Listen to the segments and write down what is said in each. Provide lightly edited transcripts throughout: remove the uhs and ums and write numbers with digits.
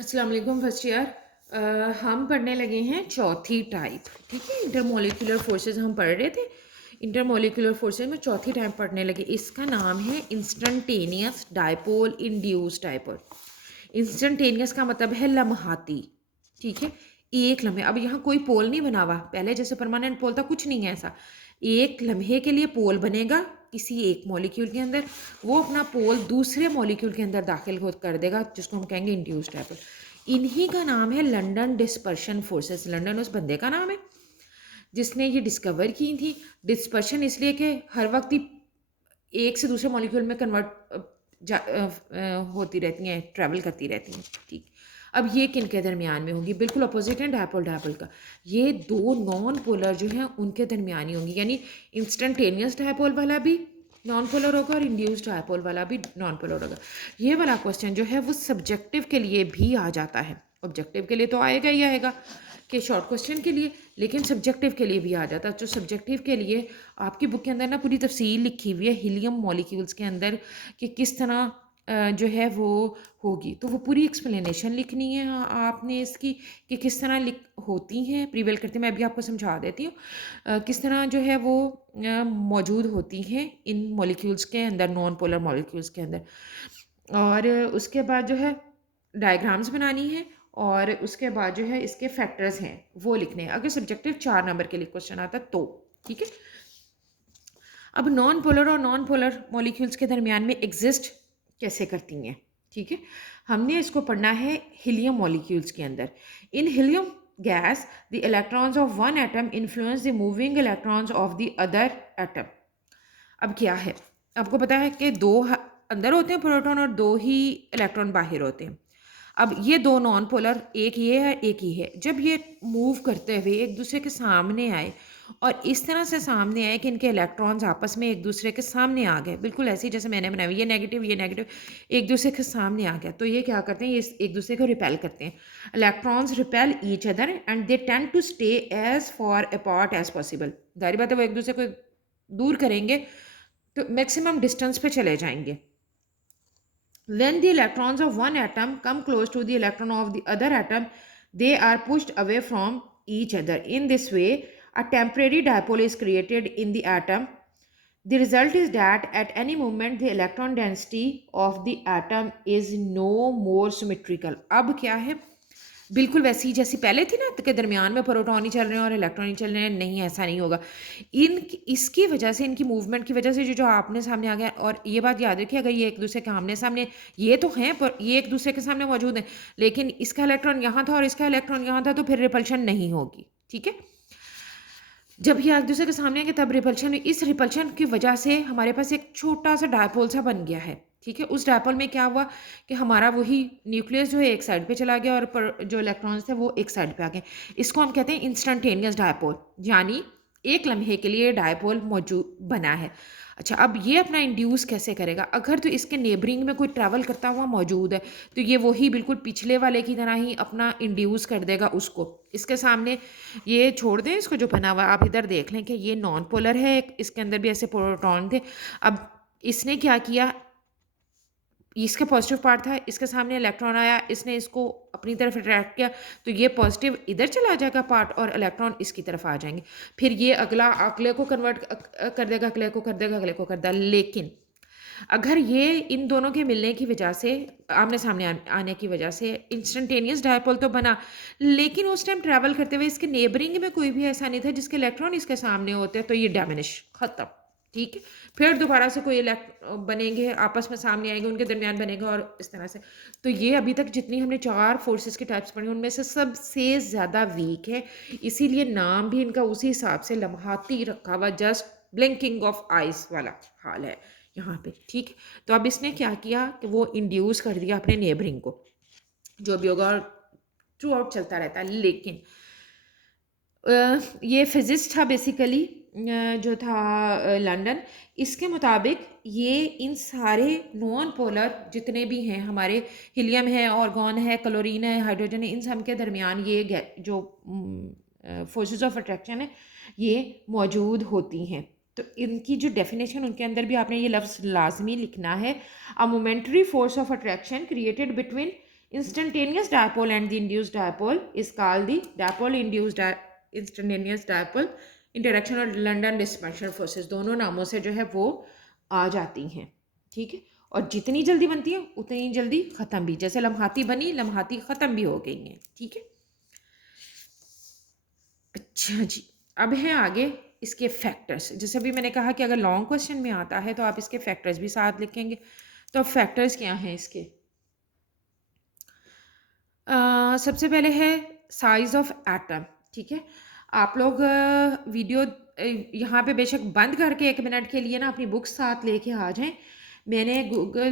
अस्सलाम वालेकुम first year. हम पढ़ने लगे हैं चौथी टाइप। ठीक है, इंटरमोलिकुलर फोर्सेस हम पढ़ रहे थे। इंटरमोलिकुलर फोर्सेस में चौथी टाइप पढ़ने लगे। इसका नाम है instantaneous dipole induce dipole. Instantaneous का मतलब है लम्हाती। ठीक है, एक लम्हे। अब यहाँ कोई पोल नहीं बना हुआ, पहले जैसे परमानेंट पोल था, कुछ नहीं है ऐसा। एक लम्हे के लिए पोल बनेगा किसी एक मॉलिक्यूल के अंदर, वो अपना पोल दूसरे मॉलिक्यूल के अंदर दाखिल कर देगा, जिसको हम कहेंगे इंड्यूस्ड डायपोल। इन्हीं का नाम है लंदन डिस्पर्शन फोर्सेस। लंदन उस बंदे का नाम है जिसने ये डिस्कवर की थी। डिस्पर्शन इसलिए कि हर वक्त ही एक से दूसरे मॉलिक्यूल में होती रहती हैं, ट्रैवल करती रहती हैं। ठीक, अब ये किन के दरमियान में होगी? बिल्कुल अपोजिट है डायपोल डायपोल का। ये दो नॉन पोलर जो हैं उनके दरमियान ही होंगी, यानी इंस्टेंटेनियस डायपोल वाला भी नॉन पोलर होगा और इंड्यूस्ड डायपोल वाला भी नॉन पोलर होगा। ये वाला क्वेश्चन जो है वो सब्जेक्टिव के लिए भी आ जाता है। ऑब्जेक्टिव के लिए तो आएगा ही आएगा कि शॉर्ट क्वेश्चन के लिए, लेकिन सब्जेक्टिव के लिए भी आ जाता है। जो सब्जेक्टिव के लिए आपकी बुक के अंदर ना पूरी तफसील लिखी हुई है हीलियम मॉलिक्यूल्स के अंदर कि किस तरह जो है वो होगी, तो वो पूरी एक्सप्लेनेशन लिखनी है आपने इसकी कि किस तरह लिख होती हैं प्रीवेल करते हैं। मैं अभी आपको समझा देती हूँ किस तरह जो है वो मौजूद होती हैं इन मॉलिक्यूल्स के अंदर, नॉन पोलर मॉलिक्यूल्स के अंदर। और उसके बाद जो है डायग्राम्स बनानी है और उसके बाद जो है इसके फैक्टर्स हैं वो लिखने हैं, अगर सब्जेक्टिव 4 नंबर के लिए क्वेश्चन आता तो। ठीक है, अब नॉन पोलर और नॉन पोलर मॉलिक्यूल्स के दरमियान में एग्जिस्ट कैसे करती हैं। ठीक है, हमने इसको पढ़ना है हीलियम मॉलिक्यूल्स के अंदर। In helium gas the electrons of one atom influence the moving electrons of the other atom. अब क्या है, आपको पता है कि अंदर होते हैं प्रोटॉन और दो ही इलेक्ट्रॉन बाहर होते हैं। अब ये दो नॉन पोलर, एक ये है एक ये है, जब ये मूव करते हुए एक दूसरे के सामने आए और इस तरह से सामने आए कि इनके इलेक्ट्रॉन्स आपस में एक दूसरे के सामने आ गए, बिल्कुल ऐसे ही जैसे मैंने बनाया, ये नेगेटिव एक दूसरे के सामने आ गया, तो ये क्या करते हैं, ये एक दूसरे को रिपेल करते हैं। Electrons repel each other and they tend to stay as far apart as possible. जाहिर बात है वो एक दूसरे को दूर करेंगे तो मैक्सिमम डिस्टेंस पे चले जाएंगे। When the electrons of one atom come close to the electron of the other atom, they are pushed away from each other. In this way, a temporary dipole is created in the atom. The result is that at any moment the electron density of the atom is no more symmetrical. अब क्या है, बिल्कुल वैसी जैसी पहले थी ना कि दरमियान में प्रोटॉन ही चल रहे हैं और इलेक्ट्रॉन ही चल रहे हैं, नहीं ऐसा नहीं होगा। इन इसकी वजह से, इनकी मूवमेंट की वजह से जो जो आपने सामने आ गया, और ये बात याद रखिए अगर ये एक दूसरे के आमने सामने, ये तो हैं पर ये एक दूसरे के सामने मौजूद हैं, लेकिन इसका इलेक्ट्रॉन यहाँ था और इसका इलेक्ट्रॉन यहाँ था, तो फिर रिपल्शन नहीं होगी। ठीक है, जब ये एक दूसरे के सामने आएंगे तब रिपल्शन, इस रिपल्शन की वजह से हमारे पास एक छोटा सा डायपोल सा बन गया है। ठीक है, उस डायपोल में क्या हुआ कि हमारा वही न्यूक्लियस जो है एक साइड पे चला गया और जो इलेक्ट्रॉन्स थे वो एक साइड पे आ गए। इसको हम कहते हैं इंस्टेंटेनियस डायपोल, यानी एक लम्हे के लिए डायपोल मौजूद बना है। अच्छा, अब ये अपना इंड्यूस कैसे करेगा? अगर तो इसके नेबरिंग में कोई ट्रैवल करता हुआ मौजूद है तो ये वही बिल्कुल पिछले वाले की तरह ही अपना इंड्यूस कर देगा उसको। इसके सामने ये छोड़ दें, इसको जो बना हुआ आप इधर देख लें कि ये नॉन पोलर है, इसके अंदर भी ऐसे प्रोटॉन थे। अब इसने क्या किया, इसका पॉजिटिव पार्ट था, इसके सामने इलेक्ट्रॉन आया, इसने इसको अपनी तरफ अट्रैक्ट किया, तो ये पॉजिटिव इधर चला जाएगा पार्ट और इलेक्ट्रॉन इसकी तरफ आ जाएंगे। फिर ये अगला अगले को कन्वर्ट कर देगा, अगले को कर देगा, अगले को कर देगा। लेकिन अगर ये इन दोनों के मिलने की वजह से, आमने सामने आने की वजह से इंस्टेंटेनियस डायपोल तो बना, लेकिन उस टाइम ट्रैवल करते हुए इसके नेबरिंग में कोई भी ऐसा नहीं था जिसके इलेक्ट्रॉन इसके सामने होते, तो ये डैमेनिश, खत्म। ठीक है, फिर दोबारा से कोई बनेंगे, आपस में सामने आएंगे, उनके दरमियान बनेगा और इस तरह से। तो ये अभी तक जितनी हमने 4 फोर्सेस की टाइप्स पढ़ी उनमें से सबसे ज़्यादा वीक है, इसीलिए नाम भी इनका उसी हिसाब से लम्हाती रखा हुआ, जस्ट ब्लिंकिंग ऑफ आइस वाला हाल है यहाँ पे। ठीक है, तो अब इसने क्या किया कि वो इंड्यूस कर दिया अपने नेबरिंग को, जो भी होगा थ्रू आउट चलता रहता है। लेकिन ये फिजिक्स था बेसिकली, जो था लंदन, इसके मुताबिक ये इन सारे नॉन पोलर जितने भी हैं हमारे, हीलियम है, ऑर्गॉन है, क्लोरीन है, हाइड्रोजन है, इन सब के दरमियान ये जो फोर्सेस ऑफ अट्रैक्शन है ये मौजूद होती हैं। तो इनकी जो डेफिनेशन, उनके अंदर भी आपने ये लफ्ज़ लाजमी लिखना है, a momentary force of attraction created between Instantaneous dipole and the induced dipole is called the dipole induced instantaneous dipole interaction और लंदन डिस्पर्शन फोर्सेस, दोनों नामों से जो है वो आ जाती हैं, ठीक है। और जितनी जल्दी बनती है उतनी जल्दी ख़त्म भी, जैसे लम्हाती बनी लम्हाती ख़त्म भी हो गई हैं, ठीक है। अच्छा जी, अब है आगे इसके फैक्टर्स। जैसे अभी मैंने कहा कि अगर लॉन्ग क्वेश्चन में आता है तो आप इसके फैक्टर्स भी साथ लिखेंगे। तो अब फैक्टर्स क्या हैं इसके? सबसे पहले है साइज़ ऑफ एटम, ठीक है। आप लोग वीडियो यहाँ पे बेशक बंद करके 1 मिनट के लिए ना अपनी बुक्स साथ लेके आ जाएं। मैंने गूगल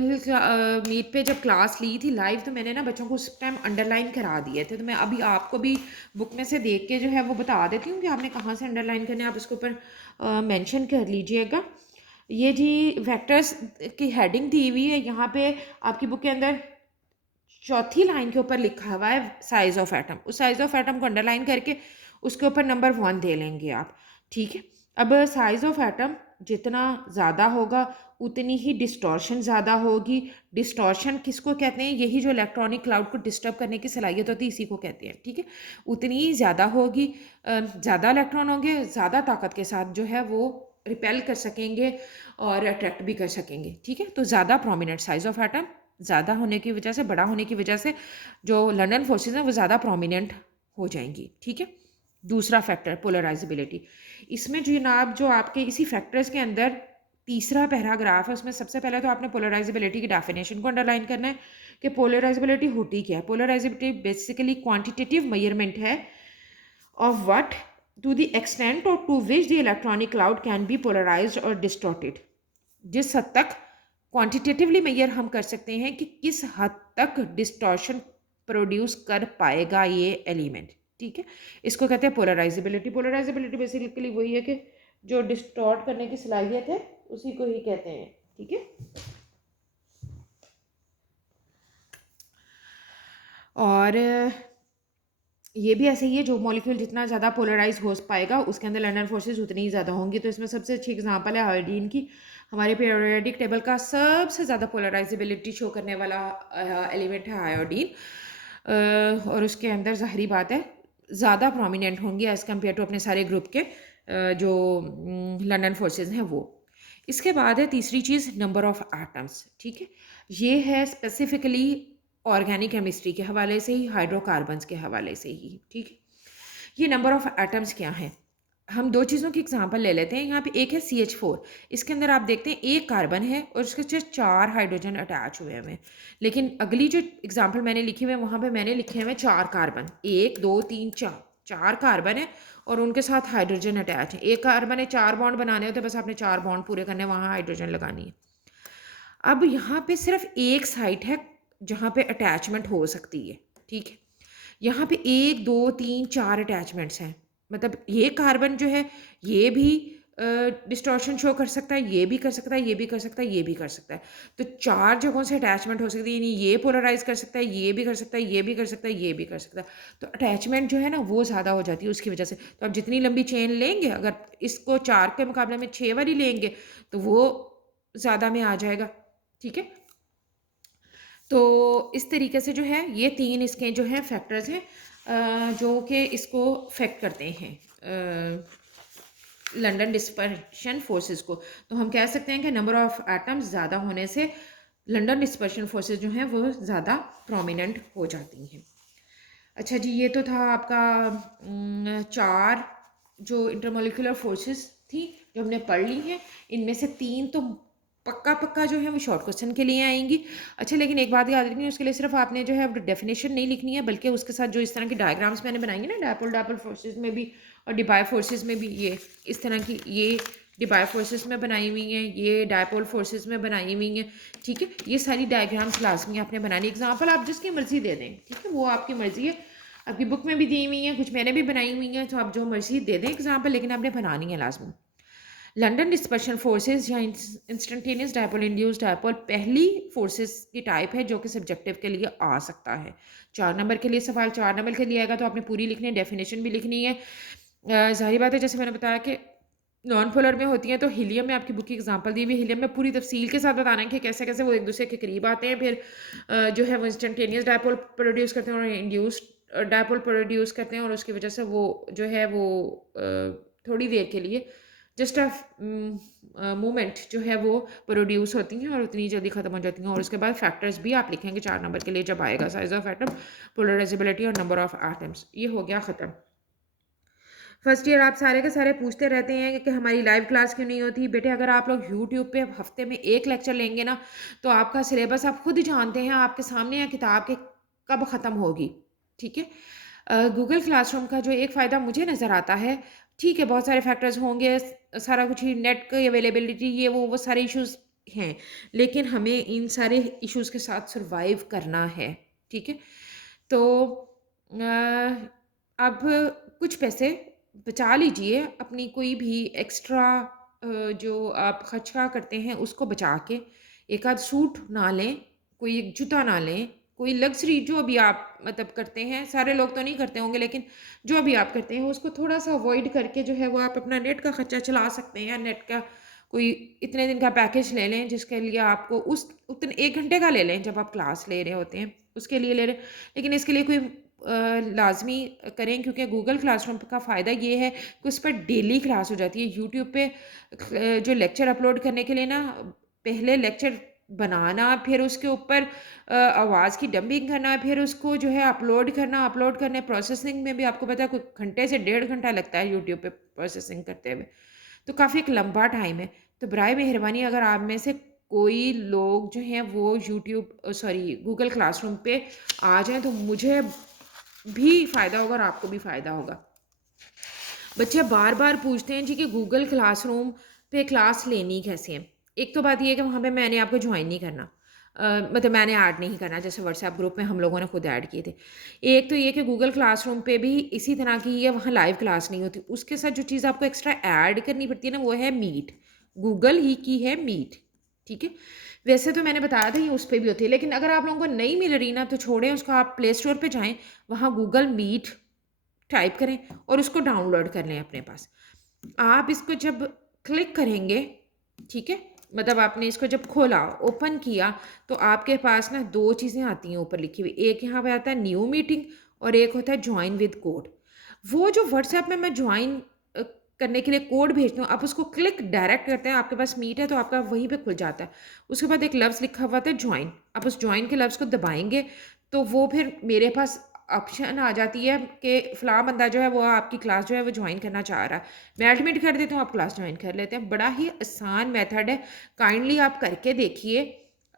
मीट पे जब क्लास ली थी लाइव, तो मैंने ना बच्चों को उस टाइम अंडरलाइन करा दिए थे। तो मैं अभी आपको भी बुक में से देख के जो है वो बता देती हूँ कि आपने कहाँ से अंडरलाइन करने, आप उसके ऊपर मेंशन कर लीजिएगा। ये जी वेक्टर्स की हेडिंग दी हुई है यहाँ पे आपकी बुक के अंदर, चौथी लाइन के ऊपर लिखा हुआ है साइज ऑफ एटम। उस साइज ऑफ एटम को अंडरलाइन करके उसके ऊपर नंबर 1 दे लेंगे आप, ठीक है। अब साइज ऑफ एटम जितना ज़्यादा होगा उतनी ही डिस्टॉर्शन ज़्यादा होगी। डिस्टॉर्शन किसको कहते हैं? यही जो इलेक्ट्रॉनिक क्लाउड को डिस्टर्ब करने की सलाहियत होती है इसी को कहते हैं, ठीक है। उतनी ही ज़्यादा होगी, ज़्यादा इलेक्ट्रॉन होंगे, ज़्यादा ताकत के साथ जो है वो रिपेल कर सकेंगे और अट्रैक्ट भी कर सकेंगे, ठीक है। तो ज़्यादा प्रोमिनेंट साइज ऑफ एटम ज़्यादा होने की वजह से, बड़ा होने की वजह से जो लंदन फोर्सेस हैं वो ज़्यादा प्रोमिनेंट हो जाएंगी, ठीक है। दूसरा फैक्टर पोलराइजेबिलिटी। इसमें जनाब जो आपके इसी फैक्टर्स के अंदर तीसरा पैराग्राफ है, उसमें सबसे पहले तो आपने पोलराइजेबिलिटी की डेफिनेशन को अंडरलाइन करना है कि पोलराइजेबिलिटी होती क्या है। पोलराइजेबिलिटी बेसिकली क्वांटिटेटिव मेजरमेंट है of what to the extent और to which the electronic cloud can be polarized और डिस्टॉर्टेड। जिस हद तक क्वांटिटेटिवली मेजर हम कर सकते हैं कि किस हद तक डिस्टॉर्शन प्रोड्यूस कर पाएगा ये एलिमेंट, ठीक है। इसको कहते हैं पोलराइजेबिलिटी। पोलराइजेबिलिटी बेसिकली वही है कि जो डिस्टॉर्ट करने की सलाहियत है उसी को ही कहते हैं, ठीक है। और ये भी ऐसे ही है, जो मॉलिक्यूल जितना ज़्यादा पोलराइज हो पाएगा उसके अंदर लंदन फोर्सेस उतनी ही ज़्यादा होंगी। तो इसमें सबसे अच्छी एग्जांपल है आयोडीन की। हमारे पीरियोडिक टेबल का सबसे ज़्यादा पोलराइजेबिलिटी शो करने वाला एलिमेंट है आयोडीन। और उसके अंदर ज़ाहिरी बात है ज़्यादा प्रोमिनेंट होंगी एज़ कम्पेयर टू अपने सारे ग्रुप के जो लंदन फोर्सेस हैं वो। इसके बाद है तीसरी चीज़ नंबर ऑफ़ एटम्स, ठीक है। ये है स्पेसिफिकली ऑर्गेनिक केमिस्ट्री के हवाले से ही, हाइड्रोकार्बन्स के हवाले से ही, ठीक है। ये नंबर ऑफ़ एटम्स क्या हैं? हम दो चीज़ों की एग्जांपल ले लेते हैं। यहाँ पे एक है CH4, इसके अंदर आप देखते हैं एक कार्बन है और उसके जस्ट 4 हाइड्रोजन अटैच हुए हैं। लेकिन अगली जो एग्जांपल मैंने लिखी हुई है वहाँ पे मैंने लिखे हुए 4 कार्बन, 1 2 3 4, 4 कार्बन है और उनके साथ हाइड्रोजन अटैच है। एक कार्बन है, 4 बॉन्ड बनाने होते, बस आपने 4 बॉन्ड पूरे करने, वहाँ हाइड्रोजन लगानी है। अब यहाँ पे सिर्फ एक साइट है जहाँ पे अटैचमेंट हो सकती है, ठीक है। यहाँ पे 1 2 3 4 अटैचमेंट्स हैं, मतलब ये कार्बन जो है ये भी डिस्टॉर्शन शो कर सकता है, ये भी कर सकता है, ये भी कर सकता है, ये भी कर सकता है। तो 4 जगहों से अटैचमेंट हो सकती है, यानी ये पोलराइज कर सकता है, ये भी कर सकता है, ये भी कर सकता है, ये भी कर सकता है। तो अटैचमेंट जो है ना वो ज़्यादा हो जाती है उसकी वजह से। तो आप जितनी लंबी चेन लेंगे, अगर इसको 4 के मुकाबले में 6 वाली लेंगे तो वो ज़्यादा में आ जाएगा, ठीक है। तो इस तरीके से जो है ये 3 इसके जो हैं फैक्टर्स हैं जो कि इसको अफेक्ट करते हैं लंदन डिस्पर्शन फोर्सेस को। तो हम कह सकते हैं कि नंबर ऑफ़ एटम्स ज़्यादा होने से लंदन डिस्पर्शन फोर्सेस जो हैं वो ज़्यादा प्रोमिनेंट हो जाती हैं। अच्छा जी, ये तो था आपका 4 जो इंटरमोलिकुलर फोर्सेस थी जो हमने पढ़ ली हैं। इनमें से 3 तो पक्का पक्का जो है वो शॉर्ट क्वेश्चन के लिए आएंगी। अच्छा, लेकिन एक बात याद रखनी है, उसके लिए सिर्फ आपने जो है डेफिनेशन नहीं लिखनी है, बल्कि उसके साथ जो इस तरह की डायग्राम्स मैंने बनाई है ना, डायपोल डायपोल फोर्सेस में भी और डिबाई फोर्सेस में भी, ये इस तरह की, ये डिबाई फोर्सेस में बनाई हुई हैं, ये डायपोल फोर्सेस में बनाई हुई हैं, ठीक है। ये सारी डायग्राम्स लाजमी आपने बनानी। एग्जाम्पल आप जिसकी मर्जी दे दें, ठीक है, वो आपकी मर्जी है। आपकी बुक में भी दी हुई हैं, कुछ मैंने भी बनाई हुई हैं, तो आप जो मर्जी दे दें एग्जाम्पल, लेकिन आपने बनानी है लाजमी। लंदन डिस्पर्शन फोर्सेस या इंस्टेंटेनियस डायपोल इंड्यूस्ड डायपोल पहली फोर्सेस की टाइप है जो कि सब्जेक्टिव के लिए आ सकता है। 4 नंबर के लिए सवाल 4 नंबर के लिए आएगा तो आपने पूरी लिखनी है, डेफिनेशन भी लिखनी है। ज़ाहिर बात है, जैसे मैंने बताया कि नॉन पोलर में होती हैं, तो हीलियम में आपकी बुक की एग्जांपल दी हुई है। हीलियम में पूरी तफसील के साथ बताना है कि कैसे-कैसे वो एक-दूसरे के करीब आते हैं। फिर जो है वो इंस्टेंटेनियस डायपोल प्रोड्यूस करते हैं और इंड्यूस्ड डायपोल प्रोड्यूस करते हैं और उसकी वजह से वो जो है वो थोड़ी देर के लिए जस्ट मोमेंट जो है वो प्रोड्यूस होती हैं और उतनी जल्दी ख़त्म हो जाती हैं। और उसके बाद फैक्टर्स भी आप लिखेंगे 4 नंबर के लिए जब आएगा, साइज़ ऑफ एटम, पोलराइजेबिलिटी और नंबर ऑफ एटम्स। ये हो गया ख़त्म। फर्स्ट ईयर आप सारे के सारे पूछते रहते हैं कि हमारी लाइव क्लास क्यों नहीं होती। बेटे अगर आप लोग यूट्यूब पे हफ्ते में एक लेक्चर लेंगे ना, तो आपका सिलेबस आप खुद ही जानते हैं, आपके सामने है किताब के कब ख़त्म होगी, ठीक है। गूगल क्लासरूम का जो एक फ़ायदा मुझे नज़र आता है, ठीक है बहुत सारे फैक्टर्स होंगे, सारा कुछ ही नेट की अवेलेबिलिटी, ये वो सारे इश्यूज़ हैं, लेकिन हमें इन सारे इश्यूज़ के साथ सर्वाइव करना है, ठीक है। तो अब कुछ पैसे बचा लीजिए, अपनी कोई भी एक्स्ट्रा जो आप खर्चा करते हैं उसको बचा के, एक आध सूट ना लें, कोई एक जूता ना लें, कोई लग्ज़री जो भी आप मतलब करते हैं, सारे लोग तो नहीं करते होंगे लेकिन जो भी आप करते हैं उसको थोड़ा-सा अवॉइड करके जो है वो आप अपना नेट का खर्चा चला सकते हैं। नेट का कोई इतने दिन का पैकेज ले लें जिसके लिए आपको उस उतने 1 घंटे का ले लें जब आप क्लास ले रहे होते हैं, उसके लिए ले लें। लेकिन इसके लिए कोई लाज़मी करें क्योंकि गूगल क्लासरूम का फ़ायदा ये है कि उस पर डेली क्लास हो जाती है। यूट्यूब पे जो लेक्चर अपलोड करने के लिए ना पहले लेक्चर बनाना, फिर उसके ऊपर आवाज़ की डबिंग करना, फिर उसको जो है अपलोड करने प्रोसेसिंग में भी आपको पता है कुछ घंटे से 1.5 घंटा लगता है यूट्यूब पे प्रोसेसिंग करते हुए। तो काफ़ी एक लंबा टाइम है। तो बराए मेहरबानी अगर आप में से कोई लोग जो हैं वो सॉरी गूगल क्लासरूम पे आ जाएँ तो मुझे भी फ़ायदा होगा और आपको भी फ़ायदा होगा। बच्चे बार-बार पूछते हैं जी कि गूगल क्लासरूम पे क्लास लेनी कैसे है? एक तो बात ये है कि वहाँ पे मैंने आपको जॉइन नहीं करना। मतलब मैंने ऐड नहीं करना जैसे व्हाट्सएप ग्रुप में हम लोगों ने खुद ऐड किए थे। एक तो ये कि गूगल क्लासरूम पे भी इसी तरह की है, वहाँ लाइव क्लास नहीं होती। उसके साथ जो चीज़ आपको एक्स्ट्रा ऐड करनी पड़ती है ना वो है मीट। गूगल ही की है मीट, ठीक है? वैसे तो मैंने बताया था ये उस पे भी होती है, लेकिन अगर आप लोगों को नहीं मिल रही ना तो छोड़ें उसको, आप प्ले स्टोर पे जाएँ, वहाँ गूगल मीट टाइप करें और उसको डाउनलोड कर लें अपने पास। आप इसको जब क्लिक करेंगे, ठीक है? मतलब आपने इसको जब खोला, ओपन किया, तो आपके पास ना 2 चीज़ें आती हैं ऊपर लिखी हुई। एक यहाँ पे आता है न्यू मीटिंग और एक होता है जॉइन विद कोड। वो जो व्हाट्सएप में मैं जॉइन करने के लिए कोड भेजती हूँ, आप उसको क्लिक डायरेक्ट करते हैं, आपके पास मीट है तो आपका वहीं पे खुल जाता है। उसके बाद एक लफ्ज़ लिखा हुआ था जॉइन, आप उस जॉइन के लफ्ज़ को दबाएँगे, तो वो फिर मेरे पास ऑप्शन आ जाती है कि फ़लाँ बंदा जो है वो आपकी क्लास जो है वो जॉइन करना चाह रहा है। मैं एडमिट कर देती हूँ, आप क्लास जॉइन कर लेते हैं। बड़ा ही आसान मेथड है, काइंडली आप करके देखिए।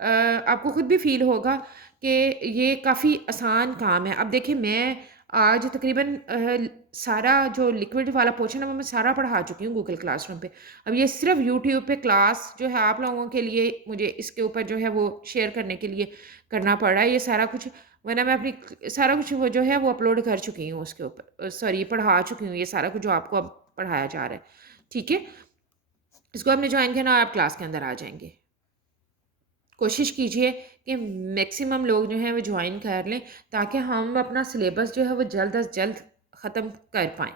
आपको खुद भी फ़ील होगा कि ये काफ़ी आसान काम है। अब देखिए मैं आज तकरीबन सारा जो लिक्विड वाला पोर्शन है वो मैं सारा पढ़ा चुकी हूँ गूगल क्लासरूम पे। अब ये सिर्फ़ यूट्यूब पे क्लास जो है आप लोगों के लिए मुझे इसके ऊपर जो है वो शेयर करने के लिए करना पड़ रहा है ये सारा कुछ, वरना मैं अपनी सारा कुछ वो जो है वो अपलोड कर चुकी हूँ उसके ऊपर, सॉरी पढ़ा चुकी हूँ ये सारा कुछ जो आपको अब पढ़ाया जा रहा है, ठीक है? इसको आपने जॉइन करना और आप क्लास के अंदर आ जाएँगे। कोशिश कीजिए कि मैक्सिमम लोग जो हैं वो जॉइन कर लें ताकि हम अपना सिलेबस जो है वो जल्द अज़ जल्द ख़त्म कर पाएँ।